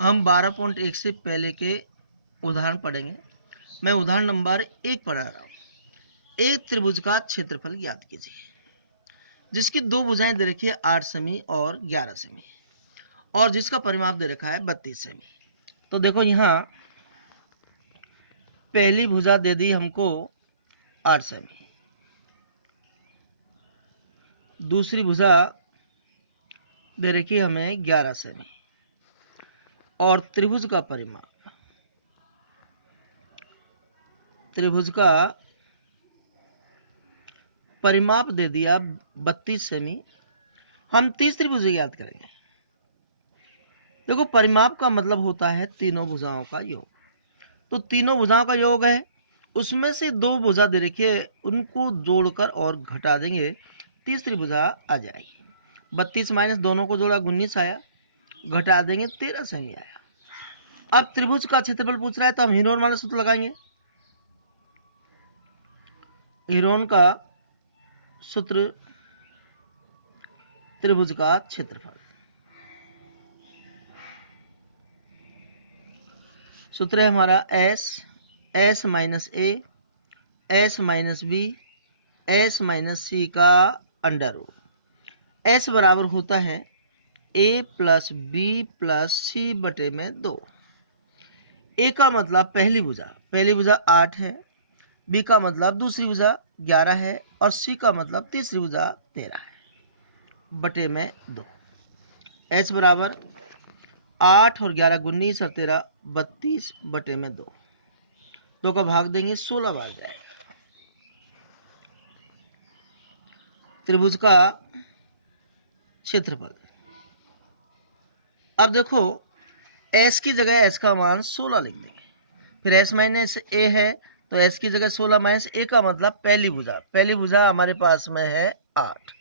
हम 12.1 से पहले के उदाहरण पढ़ेंगे। मैं उदाहरण नंबर 1 पढ़ा रहा हूँ। एक त्रिभुज का क्षेत्रफल ज्ञात कीजिए जिसकी दो भुजाएं दे रखी है 8 सेमी और 11 सेमी और जिसका परिमाप दे रखा है 32 सेमी। तो देखो यहाँ पहली भुजा दे दी हमको 8 सेमी, दूसरी भुजा दे रखी है हमें 11 सेमी और त्रिभुज का परिमाप दे दिया 32 सेमी। हम तीसरी भुजा ज्ञात करेंगे। देखो परिमाप का मतलब होता है तीनों भुजाओं का योग। तो तीनों भुजाओं का योग है, उसमें से दो भुजा दे रखी है, उनको जोड़कर और घटा देंगे, तीसरी भुजा आ जाएगी। 32 माइनस दोनों को जोड़ा 19 आया, घटा देंगे 13 सेमी आया। अब त्रिभुज का क्षेत्रफल पूछ रहा है तो हम हीरोन वाला सूत्र लगाएंगे। हीरोन का सूत्र त्रिभुज का क्षेत्रफल, सूत्र है हमारा S minus S minus B S minus C का अंडर रूट। एस बराबर होता है A plus B plus C बटे में 2। ए का मतलब पहली भुजा 8 है, बी का मतलब दूसरी भुजा 11 है और सी का मतलब तीसरी भुजा 13 है बटे में 2। एस बराबर 8 और 11 19 और 13 32 बटे में 2। 2 का भाग देंगे 16 बार जाएगा। त्रिभुज का क्षेत्रफल। अब देखो एस की जगह एस का मान 16 लिख देंगे। फिर एस माइनस ए है तो एस की जगह 16 माइनस ए का मतलब पहली भुजा हमारे पास में है 8।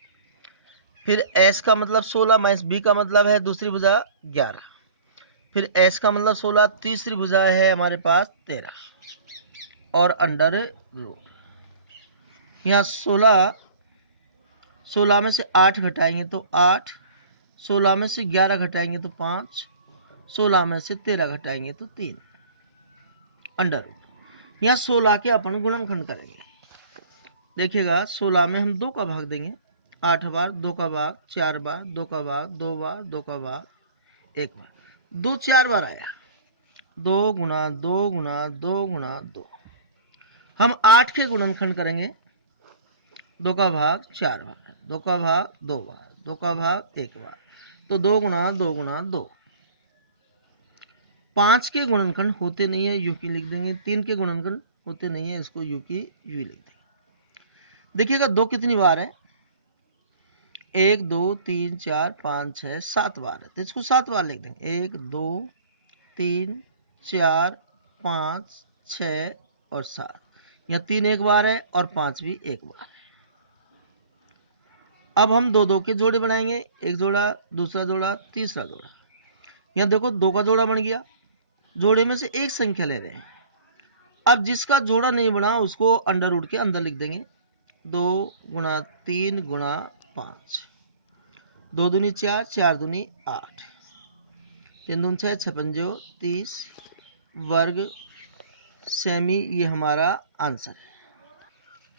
फिर एस का मतलब 16 माइनस बी का मतलब है दूसरी भुजा 11। फिर एस का मतलब 16, तीसरी भुजा है हमारे पास 13 और अंडर रूट। यहाँ 16 में से 8 घटाएंगे तो 8, 16 में से 11 घटाएंगे तो 5, 16 में से 13 घटाएंगे तो 3 अंडर रूट। यहाँ 16 के अपन गुणनखंड करेंगे। देखिएगा 16 में हम 2 का भाग देंगे 8 बार, 2 का भाग 4 बार, 2 का भाग 2 बार, 2 का भाग 1 बार, 2 4 बार आया। 2 गुना 2 गुना 2 गुना 2। हम 8 के गुणनखंड करेंगे 2 का भाग 4 बार, 2 का भाग 2 बार, 2 का भाग 1 बार, तो 2 गुना 2 गुना 2। 5 के गुणनखंड होते नहीं है, यू की लिख देंगे। 3 के गुणनखंड होते नहीं है, इसको यू की यू लिख देंगे। देखिएगा 2 कितनी बार है, 1 2 3 4 5 6 7 बार है, तो इसको 7 बार लिख देंगे। 1 2 3 4 5 6 और 7। यहाँ 3 एक बार है और 5 भी एक बार है। अब हम दो दो के जोड़े बनाएंगे, एक जोड़ा, दूसरा जोड़ा, तीसरा जोड़ा। यहाँ देखो 2 का जोड़ा बन गया, जोड़े में से एक संख्या ले रहे हैं। अब जिसका जोड़ा नहीं बना उसको अंडर रूट के अंदर लिख देंगे। 2 गुणा 3 गुणा 5, 2 दूनी 4, 4 दूनी 8, 3 दूनी 6, 6 पंजो 30 वर्ग सेमी। ये हमारा आंसर है।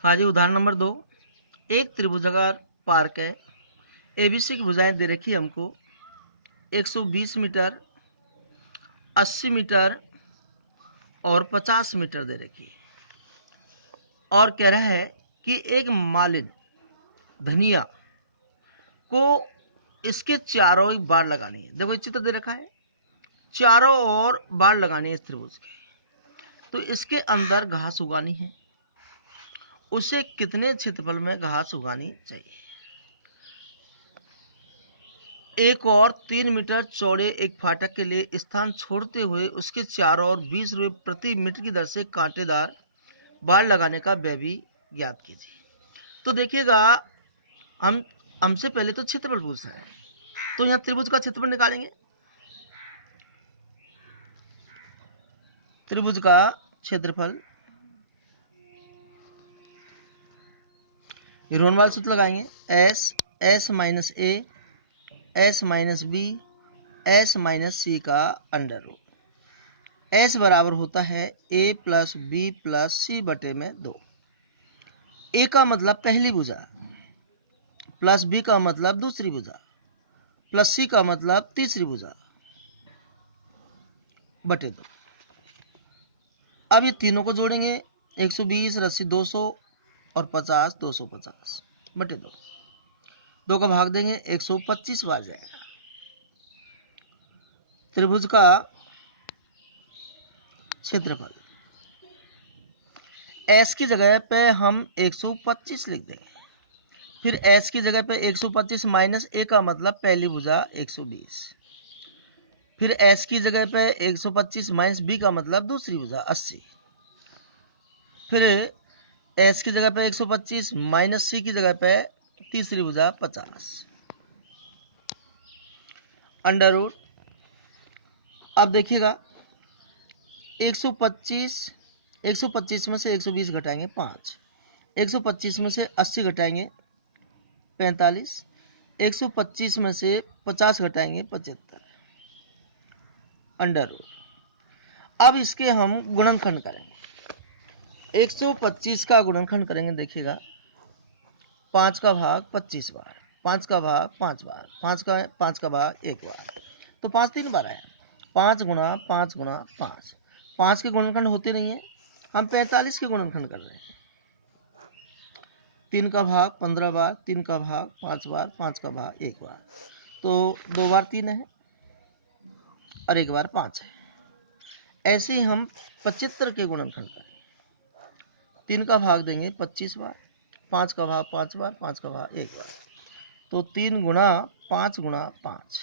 हाँ जी, उदाहरण नंबर 2। एक त्रिभुजाकार पार्क है, एबीसी की भुजाएं दे रखी है हमको 120 मीटर, 80 मीटर और 50 मीटर दे रखी है और कह रहा है कि एक मालिन धनिया को इसके चारों ओर बाढ़ लगानी है। देखो चित्र दे रखा है, चारों ओर बाढ़ लगानी है इस त्रिभुज के। तो इसके अंदर घास उगानी है, उसे कितने क्षेत्रफल में घास उगानी चाहिए। एक और 3 मीटर चौड़े एक फाटक के लिए स्थान छोड़ते हुए उसके चारों ओर 20 रुपये प्रति मीटर की दर से कांटेदार बाढ़ लगाने का व्यय भी ज्ञात कीजिए। तो देखिएगा हम हमसे पहले तो क्षेत्रफल पूछ रहे हैं, तो यहाँ त्रिभुज का क्षेत्रफल निकालेंगे। त्रिभुज का क्षेत्रफल रोनवाल सूत्र लगाएंगे। S minus A S minus B S minus C का अंडर रूट। एस बराबर होता है A plus B plus C बटे में 2। ए का मतलब पहली भुजा, प्लस बी का मतलब दूसरी भुजा, प्लस सी का मतलब तीसरी भुजा बटे 2। अब ये तीनों को जोड़ेंगे, 120 रस्सी 200 और 50 250 बटे 2। 2 का भाग देंगे, 125 बार जाएगा। त्रिभुज का क्षेत्रफल एस की जगह पे हम 125 लिख देंगे। फिर एस की जगह पे 125 माइनस ए का मतलब पहली भुजा 120। फिर एस की जगह पे 125 माइनस बी का मतलब दूसरी भुजा 80। फिर एस की जगह पे 125 माइनस सी की जगह पे तीसरी भुजा 50 अंडर रूट। अब देखिएगा 125 में से 120 घटाएंगे 5, 125 में से 80 घटाएंगे 45, 125 में से 50 घटाएंगे 75 अंडर रूट। अब इसके हम गुणनखंड करेंगे। 125 का गुणनखंड करेंगे, देखिएगा 5 का भाग 25 बार, 5 का भाग 5 बार, 5 का भाग 1 बार, तो 5 3 बार आया। 5 गुणा 5 गुणा 5, 5 के गुणनखंड होते नहीं है, हम 45 के गुणनखंड कर रहे हैं। 3 का भाग 15 बार, 3 का भाग 5 बार, 5 का भाग 1 बार, तो 2 बार 3 है और 1 बार 5 है। ऐसे ही हम 75 के गुणनखंड करें। 3 का भाग देंगे 25 बार, 5 का भाग 5 बार, 5 का भाग 1 बार, तो 3 गुणा 5 गुणा 5।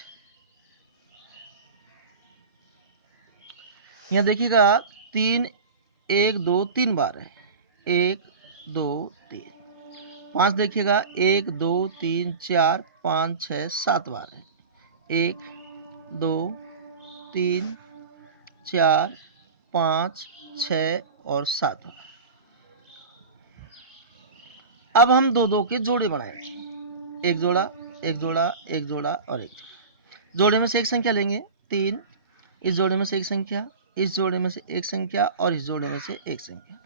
यहाँ देखिएगा 3 1 2 3 बार है, 1 2 3। 5 देखिएगा 1 2 3 4 5 6 7 बार है, 1 2 3 4 5 6 और 7 बार। अब हम दो दो के जोड़े बनाएंगे, एक जोड़ा एक जोड़ा एक जोड़ा और एक जोड़ा। जोड़े में से एक संख्या लेंगे 3, इस जोड़े में से एक संख्या, इस जोड़े में से एक संख्या और इस जोड़े में से एक संख्या।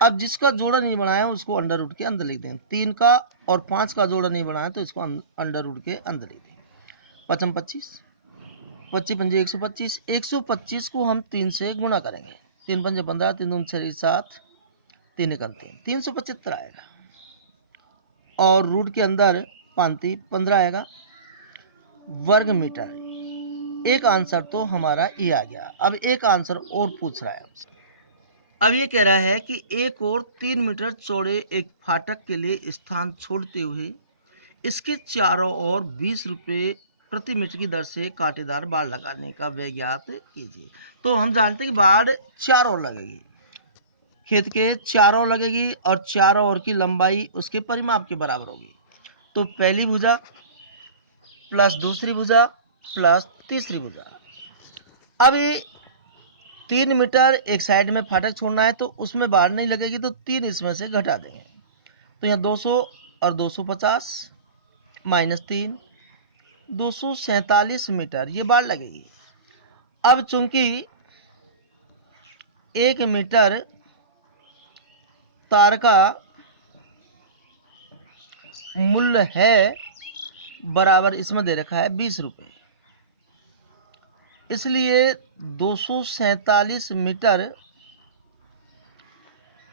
अब जिसका जोड़ा नहीं बनाया उसको अंडर रूट के अंदर लिख देंगे। 3 का और 5 का जोड़ा नहीं बनाया तो इसको अंडर रूट के अंदर लिख देंगे। 5 25, 25 पंजे 125, 125 को हम 3 से गुणा करेंगे। 3 पंजे 15, 3 दूनी 6 7, 3 एकम 3, 375 आएगा। और रूट के अंदर 15 आएगा वर्ग मीटर। एक आंसर तो हमारा ये आ गया। अब एक आंसर और पूछ रहा है हमसे। अब ये कह रहा है कि एक और 3 मीटर चौड़े एक फाटक के लिए स्थान छोड़ते हुए इसके चारों ओर 20 रुपये प्रति मीटर की दर से कांटेदार बाड़ लगाने का व्यय ज्ञात कीजिए। तो हम जानते हैं कि बाड़ चारों ओर लगेगी, खेत के चारों ओर लगेगी और चारों ओर की लंबाई उसके परिमाप के बराबर होगी। तो पहली भुजा प्लस दूसरी भुजा प्लस तीसरी भुजा। अब 3 मीटर एक साइड में फाटक छोड़ना है तो उसमें बाड़ नहीं लगेगी, तो 3 इसमें से घटा देंगे। तो यहाँ 200 और 250 माइनस 3, 247 मीटर ये बाड़ लगेगी। अब चूंकि 1 मीटर तार का मूल्य है बराबर इसमें दे रखा है 20 रुपये, इसलिए 247 मीटर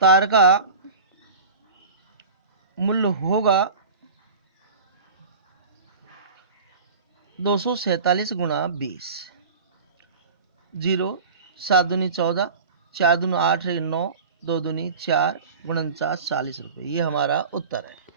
तार का मूल्य होगा 247 गुणा 20। 0 7 दूनी 14, 4 दूनी 8 9, 2 दूनी 4 49 40 रुपये, ये हमारा उत्तर है।